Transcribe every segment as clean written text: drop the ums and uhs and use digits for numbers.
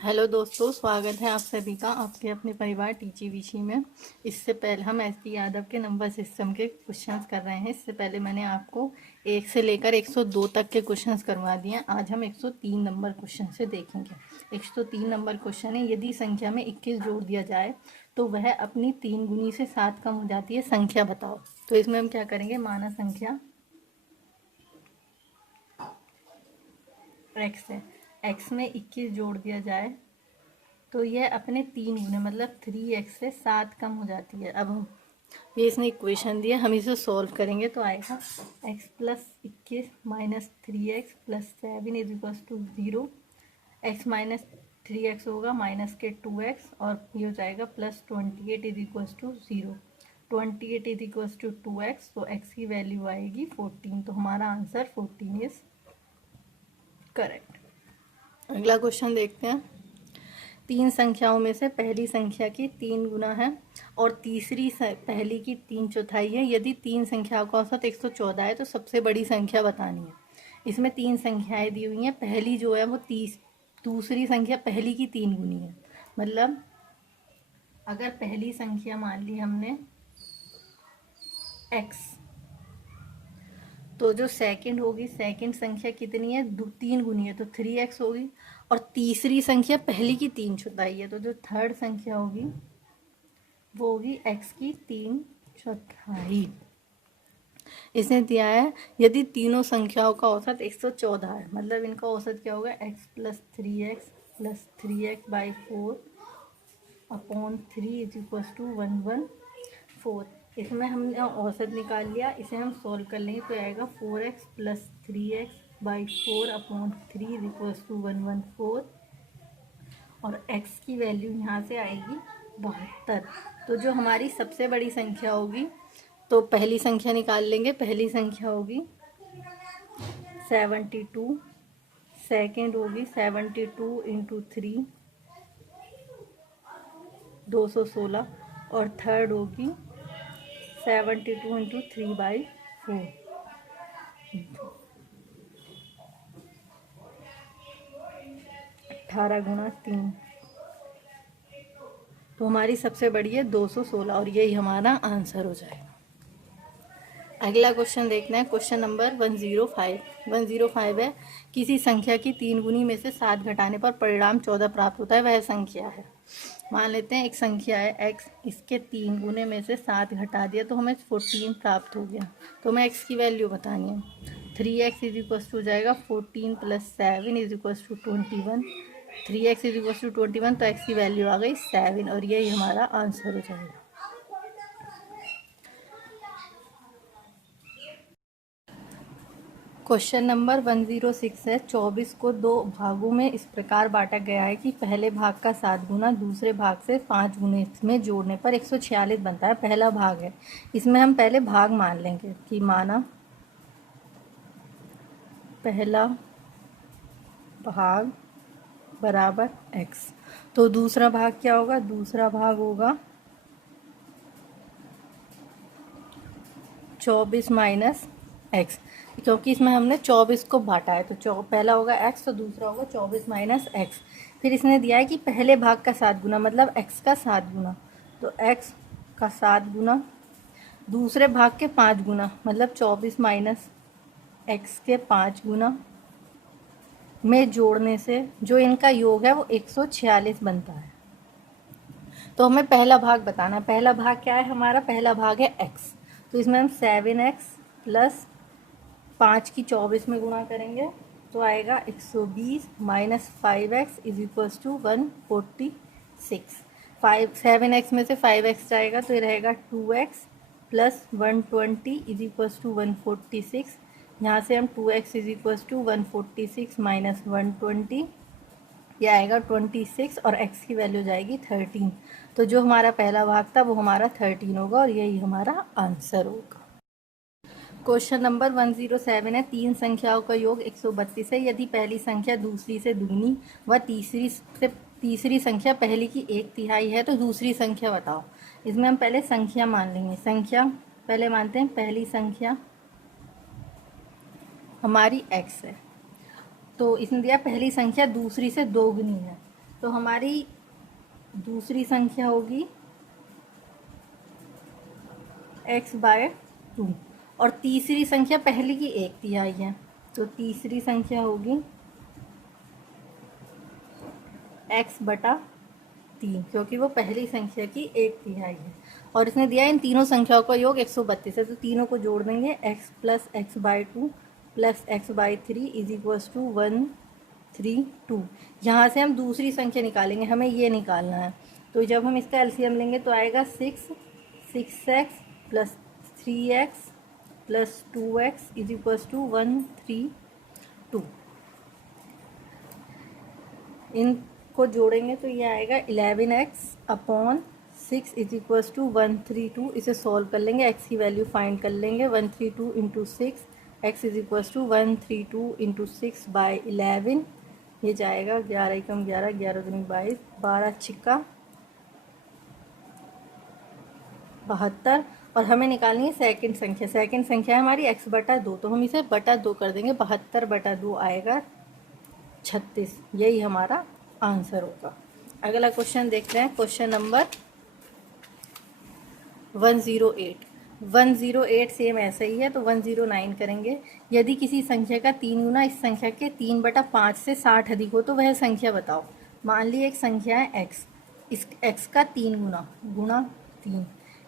Hello दोस्तों, स्वागत है आप सभी का आपके अपने परिवार टीची विशी में। इससे पहले हम एस.डी. यादव के नंबर सिस्टम के क्वेश्चंस कर रहे हैं। इससे पहले मैंने आपको 1 से लेकर 102 तक के क्वेश्चंस करवा दिए हैं। आज हम 103 नंबर क्वेश्चन से देखेंगे। 103 नंबर क्वेश्चन है, यदि संख्या में 21 जोड़ दिया जाए तो वह अपनी 3 गुनी से 7 कम हो जाती है, संख्या बताओ। तो इसमें हम क्या करेंगे, माना संख्या एक्स है, एक्स में 21 जोड़ दिया जाए तो यह अपने 3 गुने मतलब 3x से 7 कम हो जाती है। अब हम ये इसने इक्वेशन दिया, हम इसे सॉल्व करेंगे तो आएगा x plus 21 minus 3x plus 7 is equal to 0। X minus 3x होगा माइनस के 2x और ये हो जाएगा plus 28 is equal to 0। 28 is equal to 2x, तो x की वैल्यू आएगी 14। तो हमारा आंसर 14 इज करेक्ट। अगला क्वेश्चन देखते हैं। 3 संख्याओं में से पहली संख्या की 3 गुना है और तीसरी पहली की 3/4 है। यदि 3 संख्याओं का औसत 114 है तो सबसे बड़ी संख्या बतानी है। इसमें 3 संख्याएं दी हुई हैं, पहली जो है वो दूसरी संख्या पहली की 3 गुनी है। मतलब अगर पहली संख्या मान ली हमने x, तो जो सेकंड होगी, सेकंड संख्या कितनी है, 3 गुनी है तो 3x होगी। और तीसरी संख्या पहली की 3/4 है, तो जो थर्ड संख्या होगी वो होगी x की 3/4। इसने दिया है यदि तीनों संख्याओं का औसत 114 है, मतलब इनका औसत क्या होगा, x plus 3x plus 3x by 4 upon 3 is equal to 114। इसमें हमने औसत निकाल लिया, इसे हम सॉल्व कर लेंगे तो आएगा 4x plus 3x by 4 upon 3 is equal to 114 और x की वैल्यू यहाँ से आएगी 72। तो जो हमारी सबसे बड़ी संख्या होगी, तो पहली संख्या निकाल लेंगे। पहली संख्या होगी 72, सेकेंड होगी 72 इंटू 3 216 और थर्ड होगी 72 इंटू 3 बाई 4 18 गुणा 3। तो हमारी सबसे बड़ी है 216 और यही हमारा आंसर हो जाएगा। अगला क्वेश्चन देखना है, क्वेश्चन नंबर 105। 105 है, किसी संख्या की 3 गुनी में से 7 घटाने पर परिणाम 14 प्राप्त होता है, वह संख्या है। मान लेते हैं एक संख्या है x, इसके 3 गुने में से 7 घटा दिया तो हमें 14 प्राप्त हो गया। तो हमें x की वैल्यू बतानी है। 3x इज इक्वल टू जाएगा 14 plus 7 is equal to 21। 3x is equal to 21, तो x की वैल्यू आ गई 7 और यही हमारा आंसर हो जाएगा। क्वेश्चन नंबर 106 है, 24 को 2 भागों में इस प्रकार बांटा गया है कि पहले भाग का 7 गुना दूसरे भाग से 5 गुने में जोड़ने पर 146 बनता है। पहला भाग है, इसमें हम पहले भाग मान लेंगे कि माना पहला भाग बराबर x। तो दूसरा भाग क्या होगा, दूसरा भाग होगा 24 माइनस x, क्योंकि इसमें हमने 24 को बांटा है। तो पहला होगा x तो दूसरा होगा 24 माइनस x। फिर इसने दिया है कि पहले भाग का 7 गुना मतलब x का 7 गुना, तो x का 7 गुना दूसरे भाग के 5 गुना मतलब 24 माइनस x के 5 गुना में जोड़ने से जो इनका योग है वो 146 बनता है। तो हमें पहला भाग बताना है। पहला भाग क्या है हमारा, पहला भाग है x, तो इसमें हम 7x प्लस 5 की 24 में गुणा करेंगे तो आएगा 120 minus 5x is equals to 146। 7x में से 5x जाएगा तो ये रहेगा 2x plus 120 is equals to 146। यहाँ से हम 2x is equals to 146 minus 120, ये आएगा 26 और x की वैल्यू जाएगी 13। तो जो हमारा पहला भाग था वो हमारा 13 होगा और यही हमारा आंसर होगा। क्वेश्चन नंबर 107 है, 3 संख्याओं का योग 132 है। यदि पहली संख्या दूसरी से दुगनी व तीसरी संख्या पहली की 1/3 है तो दूसरी संख्या बताओ। इसमें हम पहले संख्या मान लेंगे। संख्या पहले मानते हैं, पहली संख्या हमारी x है, तो इसने दिया पहली संख्या दूसरी से दोगुनी है। तो हमारी दूसरी संख्या होगी x/2 और तीसरी संख्या पहली की 1/3 है, तो तीसरी संख्या होगी x/3 क्योंकि वो पहली संख्या की 1/3 है। और इसने दिया इन तीनों संख्याओं का योग 132 है, तो तीनों को जोड़ देंगे x plus x/2 plus x/3 is equals to 132। यहाँ से हम दूसरी संख्या निकालेंगे, हमें ये निकालना है। तो जब हम इसका एलसीएम लेंगे तो आएगा 6x plus 3x plus 2x is equals to 132। इनको जोड़ेंगे तो ये आएगा 11x/6 इज इक्वल्स टू 132। इसे सॉल्व कर लेंगे, x की वैल्यू फाइंड कर लेंगे। 132 into 6, x is equals to 132 into 6 by 11। ये जाएगा 11 एकम 11, 11 दूनी 22, 12 छिक्का 72। और हमें निकालनी है सेकंड संख्या। सेकंड संख्या है हमारी x/2, तो हम इसे बटा 2 कर देंगे। 72/2 आएगा 36। यही हमारा आंसर होगा। अगला क्वेश्चन देखते हैं, क्वेश्चन नंबर 108। 108 सेम ऐसा ही है, तो 109 करेंगे। यदि किसी संख्या का 3 गुना इस संख्या के 3/5 से 60 अधिक हो तो वह संख्या बताओ। मान ली एक संख्या है x, इस x का 3 गुना 3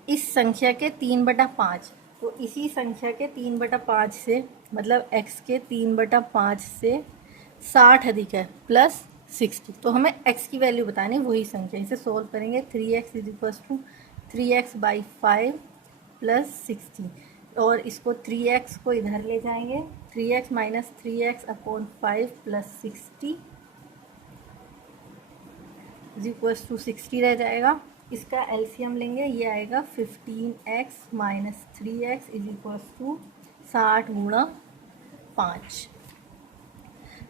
इस संख्या के 3/5, तो इसी संख्या के 3/5 से मतलब x के 3/5 से 60 अधिक है प्लस 60, तो हमें x की वैल्यू बतानी है, वही संख्या। इसे सोल्व करेंगे 3x is equals to 3x/5 plus 60, और इसको 3x को इधर ले जाएंगे, 3x minus 3x/5 plus 60 is equals to 60 रह जाएगा। इसका एलसीएम लेंगे, ये आएगा 15x minus 3x is equals to 60 गुणा 5।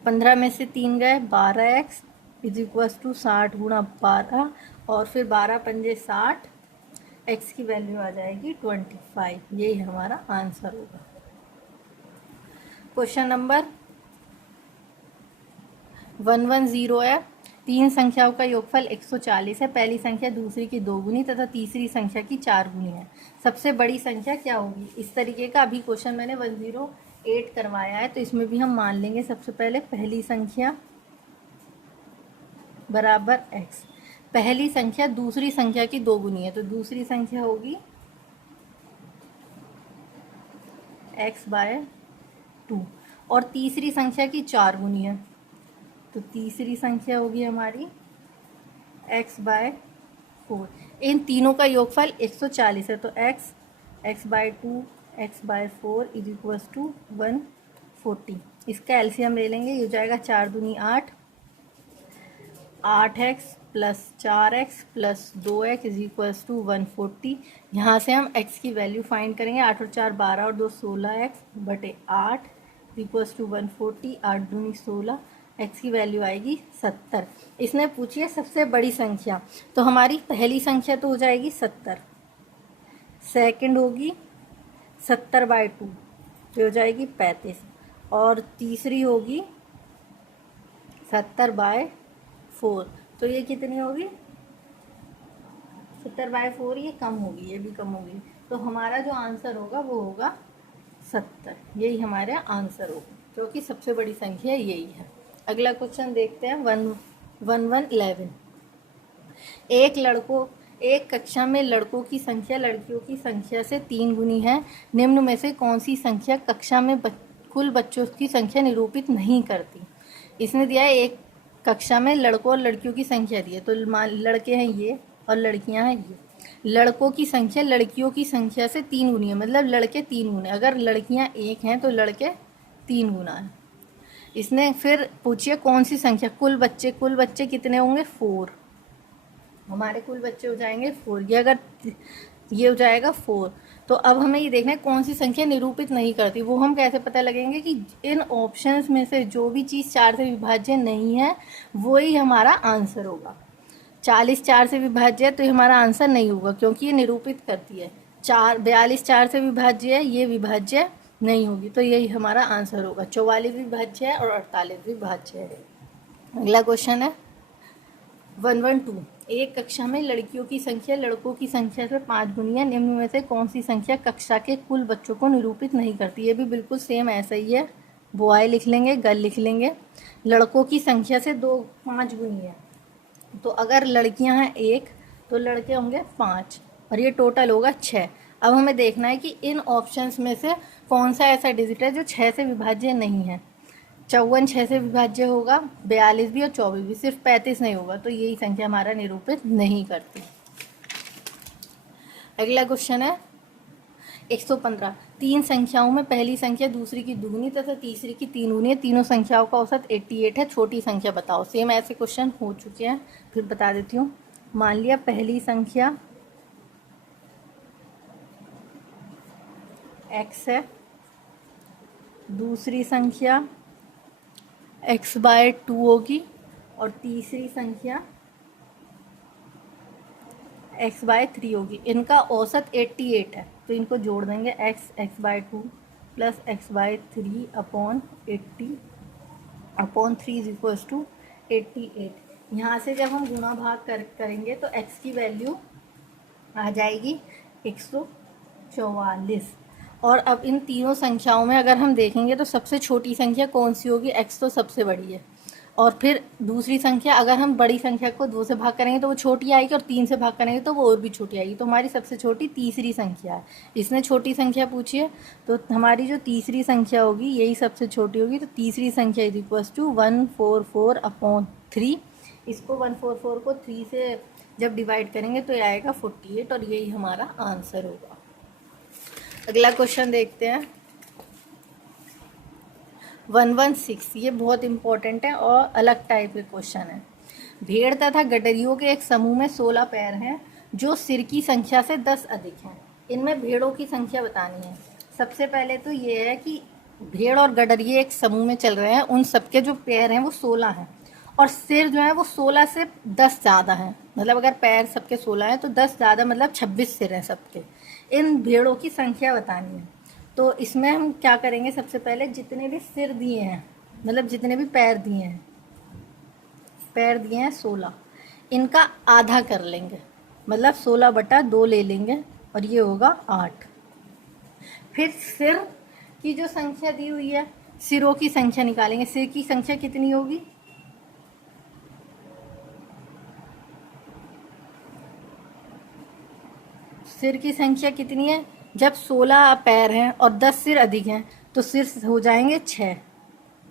15 में से 3 गए, 12x इज इक्वल्स टू 60 गुणा 12, और फिर 12 पंजे 60, x की वैल्यू आ जाएगी 25। यही हमारा आंसर होगा। क्वेश्चन नंबर 110 है। 3 संख्याओं का योगफल 140 है। पहली संख्या दूसरी की 2 गुनी तथा तीसरी संख्या की 4 गुनी है। सबसे बड़ी संख्या क्या होगी? इस तरीके का अभी क्वेश्चन मैंने 108 करवाया है, तो इसमें भी हम मान लेंगे सबसे पहले पहली संख्या बराबर x। पहली संख्या दूसरी संख्या की 2 गुनी है, तो दूसरी संख्या होगी x/2, और तीसरी संख्या की 4 गुनी है, तो तीसरी संख्या होगी हमारी x/4। इन तीनों का योगफल 140 है, तो x/2 x/4 is equals to 140। इसका एलसीएम ले लेंगे, ये हो जाएगा 4 दूनी 8, 8x plus 4x plus 2x is equals to 140। यहाँ से हम x की वैल्यू फाइंड करेंगे। 8 और 4 12 और 2 16x बटे 8 इक्वल्स टू 140। 8 दूनी 16, x की वैल्यू आएगी 70। इसने पूछी है सबसे बड़ी संख्या, तो हमारी पहली संख्या तो हो जाएगी 70, सेकंड होगी 70/2 जो हो जाएगी 35, और तीसरी होगी 70/4, तो ये कितनी होगी 70/4। ये कम होगी, ये भी कम होगी, तो हमारा जो आंसर होगा वो होगा 70। यही हमारा आंसर होगा, क्योंकि सबसे बड़ी संख्या यही है। अगला क्वेश्चन देखते हैं 1111। एक कक्षा में लड़कों की संख्या लड़कियों की संख्या से 3 गुनी है। निम्न में से कौन सी संख्या कक्षा में कुल बच्चों की संख्या निरूपित नहीं करती? इसने दिया है एक कक्षा में लड़कों और लड़कियों की संख्या दी है, तो लड़के हैं ये और लड़कियां हैं ये। लड़कों की संख्या लड़कियों की संख्या से 3 गुनी है, मतलब लड़के 3 गुने। अगर लड़कियां 1 हैं तो लड़के 3 गुना है। इसने फिर पूछिए कौन सी संख्या कुल बच्चे कितने होंगे 4। हमारे कुल बच्चे हो जाएंगे 4। ये अगर ये हो जाएगा 4, तो अब हमें ये देखना है कौन सी संख्या निरूपित नहीं करती। वो हम कैसे पता लगेंगे कि इन ऑप्शंस में से जो भी चीज़ 4 से विभाज्य नहीं है वही हमारा आंसर होगा। 40 4 से विभाज्य है तो ये हमारा आंसर नहीं होगा, क्योंकि ये निरूपित करती है। 42 4 से विभाज्य है, ये विभाज्य नहीं होगी, तो यही हमारा आंसर होगा। 44 विभाज्य है और 48 विभाज्य है। अगला क्वेश्चन है 112 एक कक्षा में लड़कियों की संख्या लड़कों की संख्या से 5 गुनी है, निम्न में से कौन सी संख्या कक्षा के कुल बच्चों को निरूपित नहीं करती। ये भी बिल्कुल सेम ऐसा ही है, बॉय लिख लेंगे, गर्ल लिख लेंगे। लड़कों की संख्या से 5 गुनी है, तो अगर लड़कियां हैं 1 तो लड़के होंगे 5 और ये टोटल होगा 6। अब हमें देखना है कि इन ऑप्शंस में से कौन सा ऐसा डिजिट है जो 6 से विभाज्य नहीं है। 54 6 से विभाज्य होगा, 42 भी और 24 भी, सिर्फ 35 नहीं होगा, तो यही संख्या हमारा निरूपित नहीं करती। अगला क्वेश्चन है 115 तीन संख्याओं में पहली संख्या दूसरी की दुगुनी तथा तीसरी की 3 गुनी है, तीनों संख्याओं का औसत 88 है, छोटी संख्या बताओ। सेम ऐसे क्वेश्चन हो चुके हैं, फिर बता देती हूँ। मान लिया पहली संख्या x है, दूसरी संख्या x/2 होगी और तीसरी संख्या x/3 होगी। इनका औसत 88 है, तो इनको जोड़ देंगे x/2 plus x/3 upon 80 upon 3 is equals to 88। यहाँ से जब हम गुणा भाग करेंगे तो x की वैल्यू आ जाएगी 144। और अब इन तीनों संख्याओं में अगर हम देखेंगे तो सबसे छोटी संख्या कौन सी होगी, x तो सबसे बड़ी है। और फिर दूसरी संख्या अगर हम बड़ी संख्या को 2 से भाग करेंगे तो वो छोटी आएगी, और 3 से भाग करेंगे तो वो और भी छोटी आएगी। तो हमारी सबसे छोटी तीसरी संख्या है। इसने छोटी संख्या पूछी है, तो हमारी जो तीसरी संख्या होगी यही सबसे छोटी होगी। तो तीसरी संख्या इज इक्वल्स टू 144 अपॉन 3। इसको 144 को 3 से जब डिवाइड करेंगे तो ये आएगा 48 और यही हमारा आंसर होगा। अगला क्वेश्चन देखते हैं 116। ये बहुत इंपॉर्टेंट है और अलग टाइप के क्वेश्चन है। भेड़ तथा गडरियों के एक समूह में 16 पैर हैं जो सिर की संख्या से 10 अधिक हैं। इनमें भेड़ों की संख्या बतानी है। सबसे पहले तो ये है कि भेड़ और गडरिये एक समूह में चल रहे हैं, उन सबके जो पैर हैं वो 16 हैं और सिर जो है वो 16 से 10 ज़्यादा हैं। मतलब अगर पैर सबके 16 हैं तो 10 ज़्यादा मतलब 26 सिर हैं सबके। इन भेड़ों की संख्या बतानी है। तो इसमें हम क्या करेंगे, सबसे पहले जितने भी सिर दिए हैं, मतलब जितने भी पैर दिए हैं, 16, इनका आधा कर लेंगे, मतलब 16/2 ले लेंगे और ये होगा 8। फिर सिर की जो संख्या दी हुई है, सिरों की संख्या निकालेंगे। सिर की संख्या कितनी होगी, सिर की संख्या कितनी है, जब 16 पैर हैं और 10 सिर अधिक हैं तो सिर हो जाएंगे 6,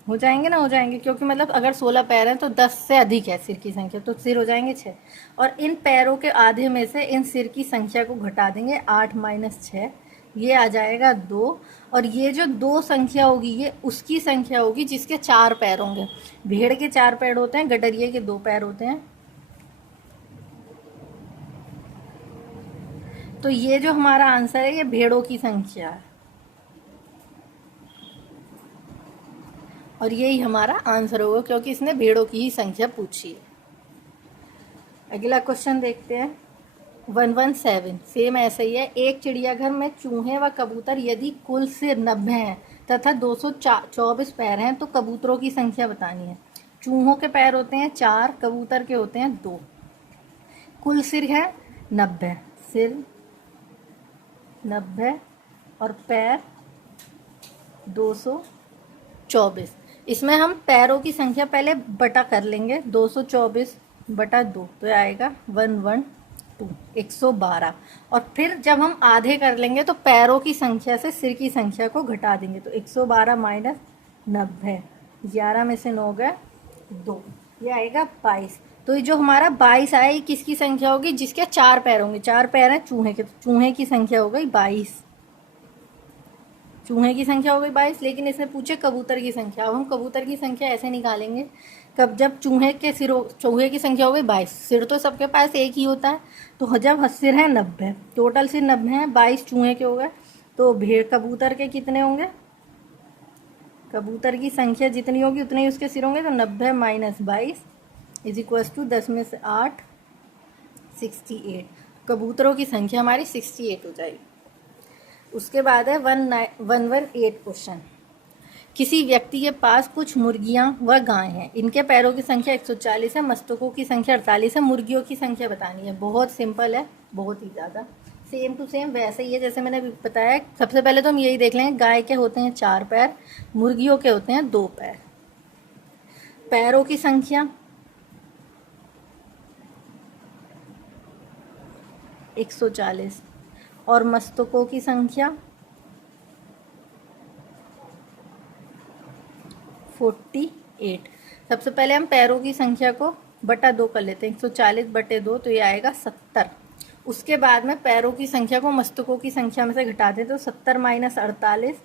हो जाएंगे ना, हो जाएंगे, क्योंकि मतलब अगर 16 पैर हैं तो 10 से अधिक है सिर की संख्या, तो सिर हो जाएंगे 6। और इन पैरों के आधे में से इन सिर की संख्या को घटा देंगे, 8 - 6, ये आ जाएगा 2। और ये जो 2 संख्या होगी ये उसकी संख्या होगी जिसके 4 पैर होंगे। भेड़ के 4 पैर होते हैं, गडरिये के 2 पैर होते हैं। तो ये जो हमारा आंसर है ये भेड़ों की संख्या है और यही हमारा आंसर होगा क्योंकि इसने भेड़ों की ही संख्या पूछी है। अगला क्वेश्चन देखते हैं 117। सेम ऐसा ही है। एक चिड़ियाघर में चूहे व कबूतर यदि कुल सिर 90 हैं तथा 224 पैर हैं तो कबूतरों की संख्या बतानी है। चूहों के पैर होते हैं 4, कबूतर के होते हैं 2, कुल सिर है 90, सिर 90 और पैर 224। इसमें हम पैरों की संख्या पहले बटा कर लेंगे, 224/2 तो ये आएगा 112। और फिर जब हम आधे कर लेंगे तो पैरों की संख्या से सिर की संख्या को घटा देंगे, तो 112 - 90, 11 में से 9 गए 2, ये आएगा 22। तो ये जो हमारा 22 आया ये किसकी संख्या होगी, जिसके 4 पैर होंगे। 4 पैर हैं चूहे के, तो चूहे की संख्या हो गई 22, चूहे की संख्या हो गई 22। लेकिन इसने पूछे कबूतर की संख्या। अब हम कबूतर की संख्या ऐसे निकालेंगे, कब जब चूहे की संख्या हो गई 22, सिर तो सबके पास एक ही होता है, तो जब सिर है 90, टोटल सिर 90 हैं, 22 चूहे के हो गए, तो भेड़ कबूतर के कितने होंगे, कबूतर की संख्या जितनी होगी उतने ही उसके सिर होंगे, तो 90 - 22 इज इक्वल्स टू 10 में से 8 68। कबूतरों की संख्या हमारी 68 हो जाएगी। उसके बाद है 118 क्वेश्चन। किसी व्यक्ति के पास कुछ मुर्गियां व गाय हैं। इनके पैरों की संख्या 140 है, मस्तकों की संख्या 48 है। मुर्गियों की संख्या बतानी है। बहुत सिंपल है, बहुत ही ज़्यादा सेम टू सेम वैसे ही है जैसे मैंने अभी बताया। सबसे पहले तो हम यही देख लेंगे, गाय के होते हैं 4 पैर, मुर्गियों के होते हैं 2 पैर। पैरों की संख्या 140 और मस्तकों की संख्या 48। सबसे पहले हम पैरों की संख्या को बटा 2 कर लेते हैं। 140 बटे 2 तो ये आएगा 70। उसके बाद में पैरों की संख्या को मस्तकों की संख्या में से घटा दें तो 70 माइनस 48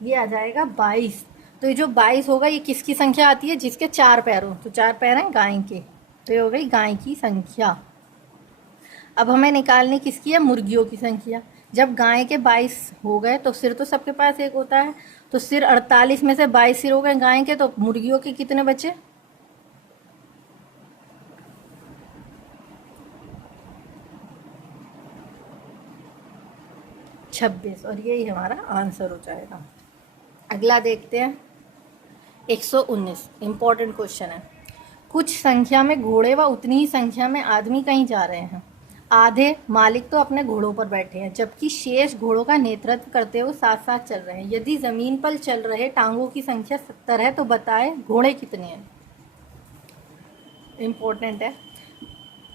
ये आ जाएगा 22। तो ये जो 22 होगा ये किसकी संख्या आती है? जिसके 4 पैर हो। तो 4 पैर हैं गाय के, तो ये हो गई गाय की संख्या। अब हमें निकालनी किसकी है? मुर्गियों की संख्या। जब गाय के 22 हो गए तो सिर तो सबके पास एक होता है, तो सिर 48 में से 22 सिर हो गए गाय के, तो मुर्गियों के कितने बचे? 26। और यही हमारा आंसर हो जाएगा। अगला देखते हैं 119। इंपॉर्टेंट क्वेश्चन है। कुछ संख्या में घोड़े व उतनी ही संख्या में आदमी कहीं जा रहे हैं। आधे मालिक तो अपने घोड़ों पर बैठे हैं, जबकि शेष घोड़ों का नेतृत्व करते हुए साथ साथ चल रहे हैं। यदि जमीन पर चल रहे टांगों की संख्या 70 है तो बताएं घोड़े कितने हैं? इम्पोर्टेंट है।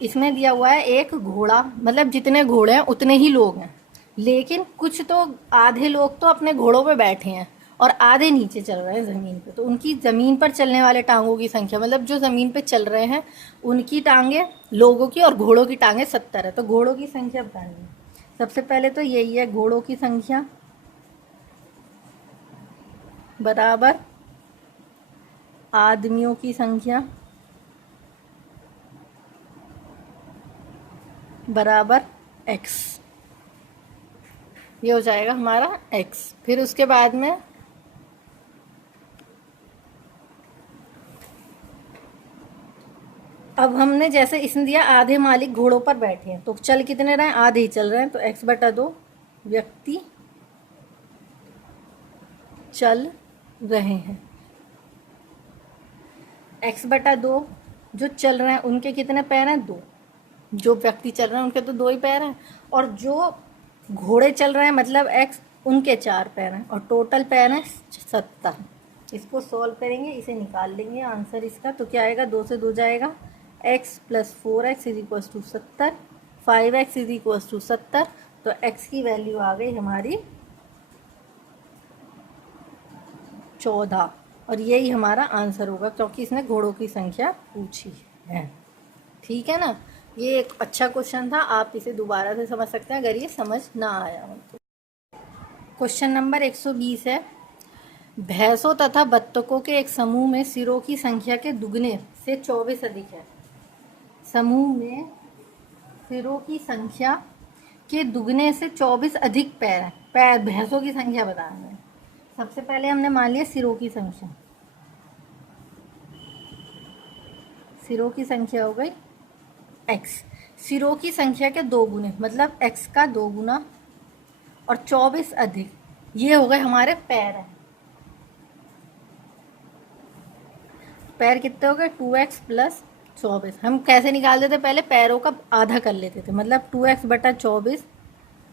इसमें दिया हुआ है एक घोड़ा, मतलब जितने घोड़े हैं उतने ही लोग हैं, लेकिन कुछ तो आधे लोग तो अपने घोड़ों पे बैठे हैं और आधे नीचे चल रहे हैं ज़मीन पे। तो उनकी ज़मीन पर चलने वाले टांगों की संख्या, मतलब जो ज़मीन पे चल रहे हैं उनकी टांगे लोगों की और घोड़ों की टांगे 70 है। तो घोड़ों की संख्या बतानी है। सबसे पहले तो यही है, घोड़ों की संख्या बराबर आदमियों की संख्या बराबर x। ये हो जाएगा हमारा x। फिर उसके बाद में अब हमने जैसे इसने दिया आधे मालिक घोड़ों पर बैठे हैं, तो चल कितने रहे हैं? आधे ही चल रहे हैं, तो x बटा 2 व्यक्ति चल रहे हैं। x बटा 2 जो चल रहे हैं उनके कितने पैर हैं? 2। जो व्यक्ति चल रहे हैं उनके तो 2 ही पैर हैं, और जो घोड़े चल रहे हैं मतलब x उनके 4 पैर हैं, और टोटल पैर हैं 70। इसको सॉल्व करेंगे, इसे निकाल लेंगे आंसर इसका। तो क्या आएगा? 2 से 2 जाएगा, x plus 4x is equal to 70, 5x is equal to 70। तो x की वैल्यू आ गई हमारी 14, और यही हमारा आंसर होगा क्योंकि इसने घोड़ों की संख्या पूछी है। ठीक है ना? ये एक अच्छा क्वेश्चन था, आप इसे दोबारा से समझ सकते हैं अगर ये समझ ना आया हो तो। क्वेश्चन नंबर 120 है। भैंसों तथा बत्तखों के एक समूह में सिरों की संख्या के दुगने से 24 अधिक है। समूह में सिरों की संख्या के दुगने से 24 अधिक पैर हैं। पैर भैंसों की संख्या बताना है। सबसे पहले हमने मान लिया सिरों की संख्या। सिरों की संख्या हो गई x। सिरों की संख्या के 2 गुने मतलब x का 2 गुना और 24 अधिक, ये हो गए हमारे पैर हैं। पैर कितने हो गए? 2x plus 24। हम कैसे निकाल देते? पहले पैरों का आधा कर लेते थे, मतलब 2x बटा 24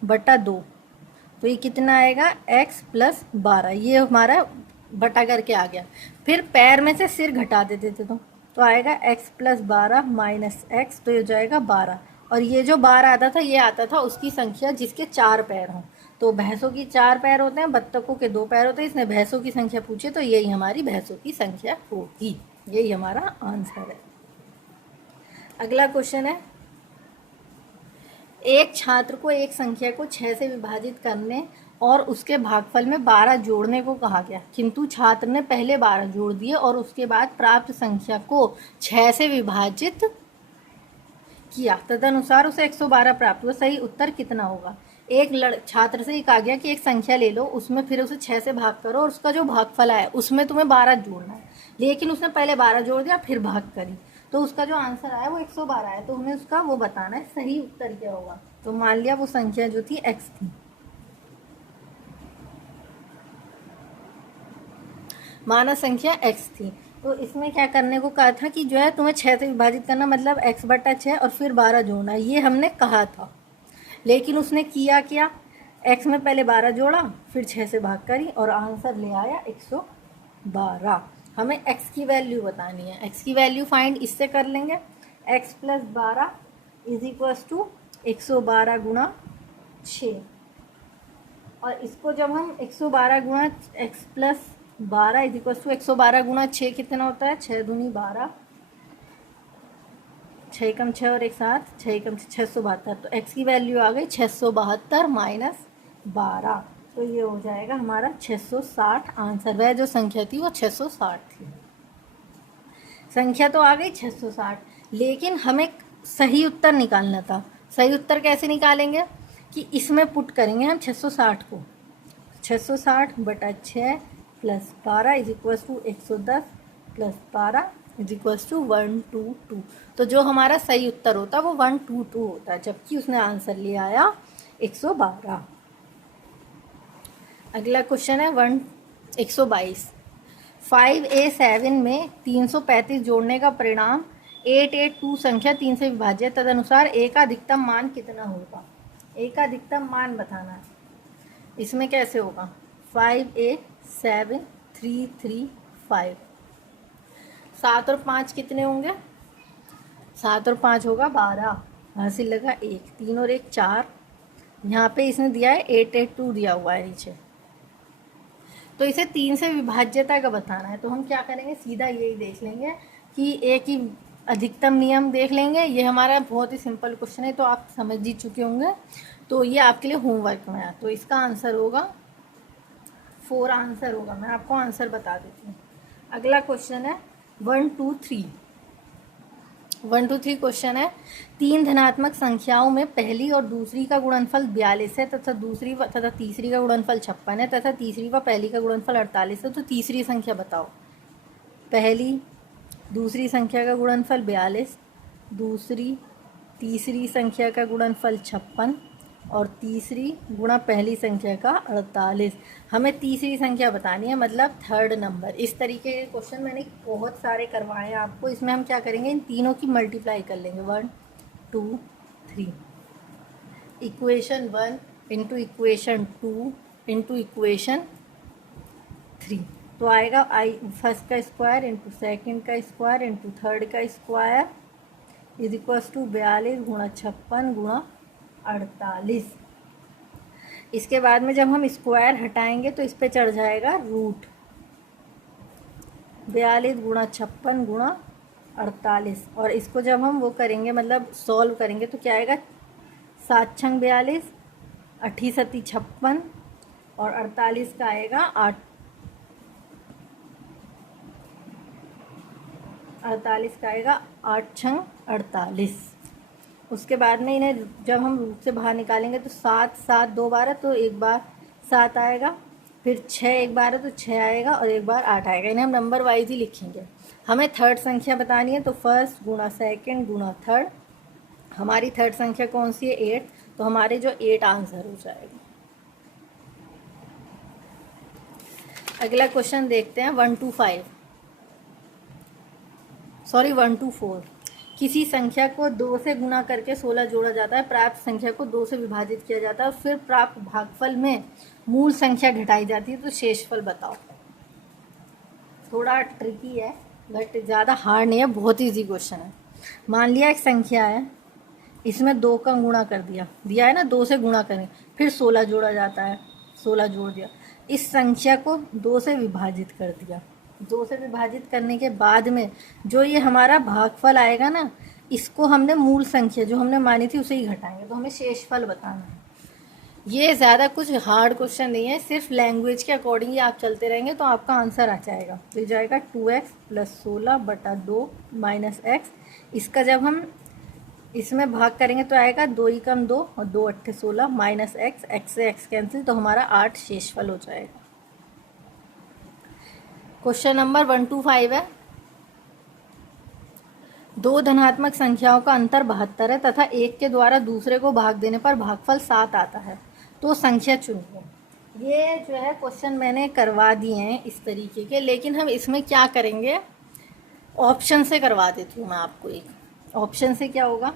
बटा 2। तो ये कितना आएगा? x plus 12। ये हमारा बटा करके आ गया। फिर पैर में से सिर घटा देते थे तो आएगा x प्लस 12 माइनस x, तो ये हो जाएगा 12। और ये जो 12 आता था ये आता था उसकी संख्या जिसके 4 पैर हों। तो भैंसों की 4 पैर होते हैं, बत्तखों के 2 पैर होते हैं। इसने भैंसों की संख्या पूछी तो यही हमारी भैंसों की संख्या होगी। यही हमारा आंसर है। अगला क्वेश्चन है। एक छात्र को एक संख्या को 6 से विभाजित करने और उसके भागफल में 12 जोड़ने को कहा गया, किंतु छात्र ने पहले 12 जोड़ दिए और उसके बाद प्राप्त संख्या को 6 से विभाजित किया, तदनुसार उसे 112 प्राप्त हुआ। सही उत्तर कितना होगा? एक छात्र से कहा गया कि एक संख्या ले लो, उसमें फिर उसे 6 से भाग करो और उसका जो भागफल आया उसमें तुम्हें 12 जोड़ना है, लेकिन उसने पहले 12 जोड़ दिया फिर भाग करी, तो उसका जो आंसर आया वो 112 है। तो हमें उसका वो बताना है सही उत्तर क्या होगा। तो मान लिया वो संख्या जो थी x थी। मानव संख्या x थी। तो इसमें क्या करने को कहा था कि जो है तुम्हें 6 से विभाजित करना, मतलब x/6 और फिर 12 जोड़ना, ये हमने कहा था। लेकिन उसने किया क्या, x में पहले 12 जोड़ा, फिर 6 से भाग करी और आंसर ले आया 112। हमें x की वैल्यू बतानी है। x की वैल्यू फाइंड इससे कर लेंगे, x + 12 = 112 गुणा 6। और इसको जब हम 112 गुणा x + 12 = 112 गुणा 6 कितना होता है, 6 दूनी 12, 6 कम 6 और 1 7, 6 कम 672। तो x की वैल्यू आ गई 672 - 12, तो ये हो जाएगा हमारा 660 आंसर। वह जो संख्या थी वो 660 थी। संख्या तो आ गई 660, लेकिन हमें सही उत्तर निकालना था। सही उत्तर कैसे निकालेंगे कि इसमें पुट करेंगे हम 660 को, 660/6 + 12 = 110 + 12 = 122। तो जो हमारा सही उत्तर होता है वो 122 होता है, जबकि उसने आंसर ले आया 112। अगला क्वेश्चन है 122। 5A7 में 335 जोड़ने का परिणाम 882 संख्या 3 से विभाज्य है, तदनुसार a का अधिकतम मान कितना होगा। a का अधिकतम मान बताना है। इसमें कैसे होगा, 5A7 335, 7 और 5 कितने होंगे, 7 और 5 होगा 12, हासिल लगा 1, 3 और 1 4, यहाँ पे इसने दिया है 882 दिया हुआ है नीचे। तो इसे 3 से विभाज्यता का बताना है। तो हम क्या करेंगे, सीधा यही देख लेंगे कि ए की अधिकतम नियम देख लेंगे। ये हमारा बहुत ही सिंपल क्वेश्चन है, तो आप समझ ही चुके होंगे। तो ये आपके लिए होमवर्क में है। तो इसका आंसर होगा 4 आंसर होगा। मैं आपको आंसर बता देती हूँ। अगला क्वेश्चन है 123। 123 क्वेश्चन है, 3 धनात्मक संख्याओं में पहली और दूसरी का गुणनफल 42 है तथा दूसरी तथा तीसरी का गुणनफल 56 है तथा तीसरी व पहली का गुणनफल 48 है। तो तीसरी संख्या बताओ। पहली दूसरी संख्या का गुणनफल 42, तीसरी संख्या का गुणनफल 56 और तीसरी गुणा पहली संख्या का 48। हमें तीसरी संख्या बतानी है, मतलब थर्ड नंबर। इस तरीके के क्वेश्चन मैंने बहुत सारे करवाए हैं आपको। इसमें हम क्या करेंगे, इन तीनों की मल्टीप्लाई कर लेंगे, 1 2 3। Equation 1 into equation 2 into equation 3, तो आएगा फर्स्ट का स्क्वायर इंटू सेकेंड का स्क्वायर इंटू थर्ड का स्क्वायर = 42 गुणा 56 गुणा 48। इसके बाद में जब हम स्क्वायर हटाएंगे तो इस पे चढ़ जाएगा रूट, 42 गुणा 56 गुणा 48। और इसको जब हम वो करेंगे, मतलब सॉल्व करेंगे, तो क्या आएगा, 7 छंग 42, 8 सती 56 और 48 का आएगा 8 छंग 48। उसके बाद में इन्हें जब हम रूट से बाहर निकालेंगे तो 7 7 2 12, तो एक बार 7 आएगा, फिर 6 एक बार है तो 6 आएगा और एक बार 8 आएगा। इन्हें हम नंबर वाइज ही लिखेंगे। हमें थर्ड संख्या बतानी है, तो फर्स्ट गुणा सेकंड गुणा थर्ड। हमारी थर्ड संख्या कौन सी है, 8, तो हमारे जो 8 आंसर हो जाएगा। अगला क्वेश्चन देखते हैं 124। किसी संख्या को 2 से गुणा करके 16 जोड़ा जाता है, प्राप्त संख्या को 2 से विभाजित किया जाता है और फिर प्राप्त भागफल में मूल संख्या घटाई जाती है, तो शेषफल बताओ। थोड़ा ट्रिकी है बट ज़्यादा हार्ड नहीं है, बहुत ईजी क्वेश्चन है। मान लिया एक संख्या है, इसमें 2 का गुणा कर दिया है ना, 2 से गुणा करें, फिर 16 जोड़ा जाता है, 16 जोड़ दिया। इस संख्या को 2 से विभाजित कर दिया, 2 से विभाजित करने के बाद में जो ये हमारा भागफल आएगा ना, इसको हमने मूल संख्या जो हमने मानी थी उसे ही घटाएंगे, तो हमें शेषफल बताना है। ये ज़्यादा कुछ हार्ड क्वेश्चन नहीं है, सिर्फ लैंग्वेज के अकॉर्डिंग ही आप चलते रहेंगे तो आपका आंसर आ जाएगा। तो जाएगा 2x + 16/2 - x। इसका जब हम इसमें भाग करेंगे तो आएगा 2 × 2 और 2 × 8 = 16 - x से x कैंसिल, तो हमारा 8 शेषफल हो जाएगा। क्वेश्चन नंबर 125 है, 2 धनात्मक संख्याओं का अंतर 72 है तथा एक के द्वारा दूसरे को भाग देने पर भागफल 7 आता है, तो संख्या चुनिए। ये जो है क्वेश्चन मैंने करवा दिए हैं इस तरीके के, लेकिन हम इसमें क्या करेंगे, ऑप्शन से करवा देती हूँ मैं आपको। एक ऑप्शन से क्या होगा,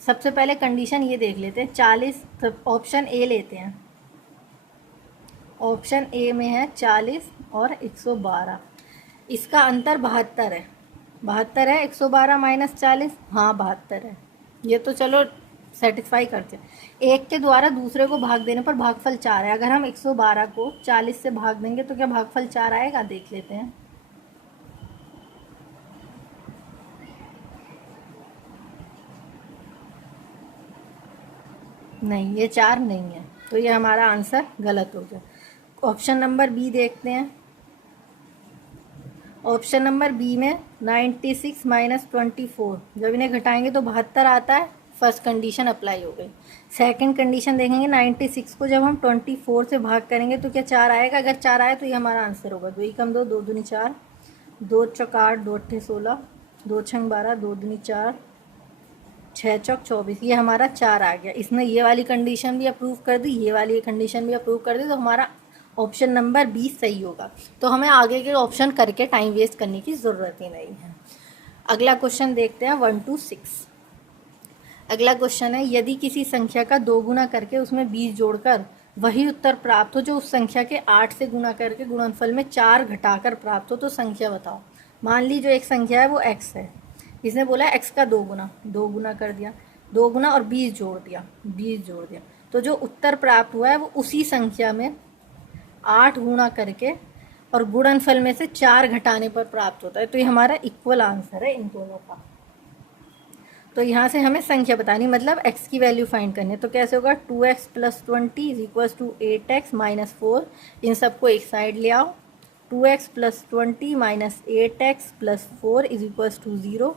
सबसे पहले कंडीशन ये देख लेते हैं 40, तो ऑप्शन ए लेते हैं। ऑप्शन ए में है 40 और 112, इसका अंतर 72 है। 72 है, 112 माइनस 40, हाँ 72 है। ये तो चलो सेटिस्फाई करते हैं। एक के द्वारा दूसरे को भाग देने पर भागफल 4 है। अगर हम 112 को 40 से भाग देंगे तो क्या भागफल 4 आएगा, देख लेते हैं। नहीं, ये 4 नहीं है, तो ये हमारा आंसर गलत हो गया। ऑप्शन नंबर बी देखते हैं। ऑप्शन नंबर बी में 96 माइनस 24, जब इन्हें घटाएंगे तो 72 आता है। फर्स्ट कंडीशन अप्लाई हो गई। सेकंड कंडीशन देखेंगे, 96 को जब हम 24 से भाग करेंगे तो क्या 4 आएगा। अगर 4 आए तो ये हमारा आंसर होगा। 2 एकम 2, 2 दूनी 4, 2 चौक 8, 2 अट्ठे 16, 2 छंग 12, 2 दूनी 4, 6 चौक 24, ये हमारा 4 आ गया। इसने ये वाली कंडीशन भी अप्रूव कर दी, ये वाली कंडीशन भी अप्रूव कर दी, तो हमारा ऑप्शन नंबर 20 सही होगा। तो हमें आगे के ऑप्शन करके टाइम वेस्ट करने की ज़रूरत ही नहीं है। अगला क्वेश्चन देखते हैं 1 to 6। अगला क्वेश्चन है, यदि किसी संख्या का 2 गुना करके उसमें 20 जोड़कर वही उत्तर प्राप्त हो जो उस संख्या के 8 से गुना करके गुणनफल में 4 घटाकर प्राप्त हो, तो संख्या बताओ। मान ली जो एक संख्या है वो x है, इसने बोला x का 2 गुना, 2 गुना कर दिया, 2 गुना और 20 जोड़ दिया, 20 जोड़ दिया, तो जो उत्तर प्राप्त हुआ है वो उसी संख्या में 8 गुना करके और गुणनफल में से 4 घटाने पर प्राप्त होता है। तो ये हमारा इक्वल आंसर है इन दोनों का। तो यहाँ से हमें संख्या बतानी, मतलब x की वैल्यू फाइंड करनी है। तो कैसे होगा, 2x plus 20 is equal to 8x minus 4। इन सबको एक साइड ले आओ। 2x plus 20 minus 8x plus 4 is equal to 0।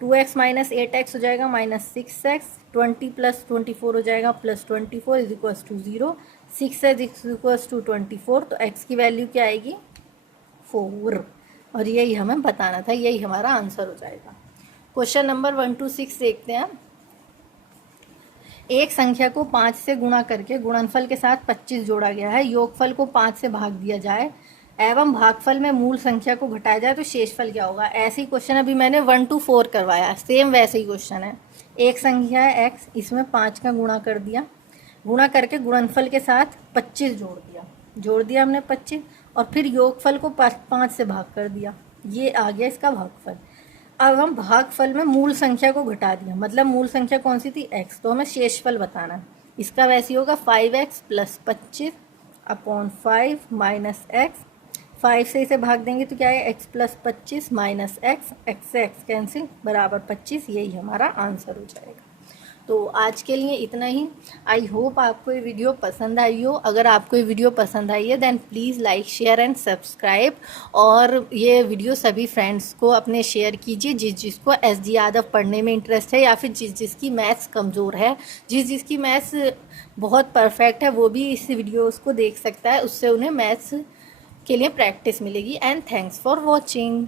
2x minus 8x हो जाएगा माइनस 6x, 20 प्लस 24 हो जाएगा plus 24 is equal to 0। 6x is equal to 24, तो x की वैल्यू क्या आएगी, 4। और यही हमें बताना था, यही हमारा आंसर हो जाएगा। क्वेश्चन नंबर 1 to 6 देखते हैं। एक संख्या को 5 से गुणा करके गुणनफल के साथ 25 जोड़ा गया है। योगफल को 5 से भाग दिया जाए एवं भागफल में मूल संख्या को घटाया जाए तो शेषफल क्या होगा। ऐसे ही क्वेश्चन अभी मैंने 1 to 4 करवाया, सेम वैसे ही क्वेश्चन है। एक संख्या है x, इसमें 5 का गुणा कर दिया, गुणा करके गुणनफल के साथ 25 जोड़ दिया हमने 25, और फिर योगफल को 5 से भाग कर दिया, ये आ गया इसका भागफल। अब हम भागफल में मूल संख्या को घटा दिया, मतलब मूल संख्या कौन सी थी, x, तो हमें शेषफल बताना है। इसका वैसे होगा 5x plus 25 upon 5 minus x. 5 से इसे भाग देंगे तो क्या है, x plus 25 minus x, x से x कैंसिल बराबर 25, यही हमारा आंसर हो जाएगा। तो आज के लिए इतना ही। आई होप आपको ये वीडियो पसंद आई हो। अगर आपको ये वीडियो पसंद आई है then please like share and subscribe, और ये वीडियो सभी फ्रेंड्स को अपने शेयर कीजिए जिसको एस.डी. यादव पढ़ने में इंटरेस्ट है, या फिर जिसकी मैथ्स कमज़ोर है, जिसकी मैथ्स बहुत परफेक्ट है वो भी इस वीडियोज़ को देख सकता है, उससे उन्हें मैथ्स के लिए प्रैक्टिस मिलेगी। And thanks for watching.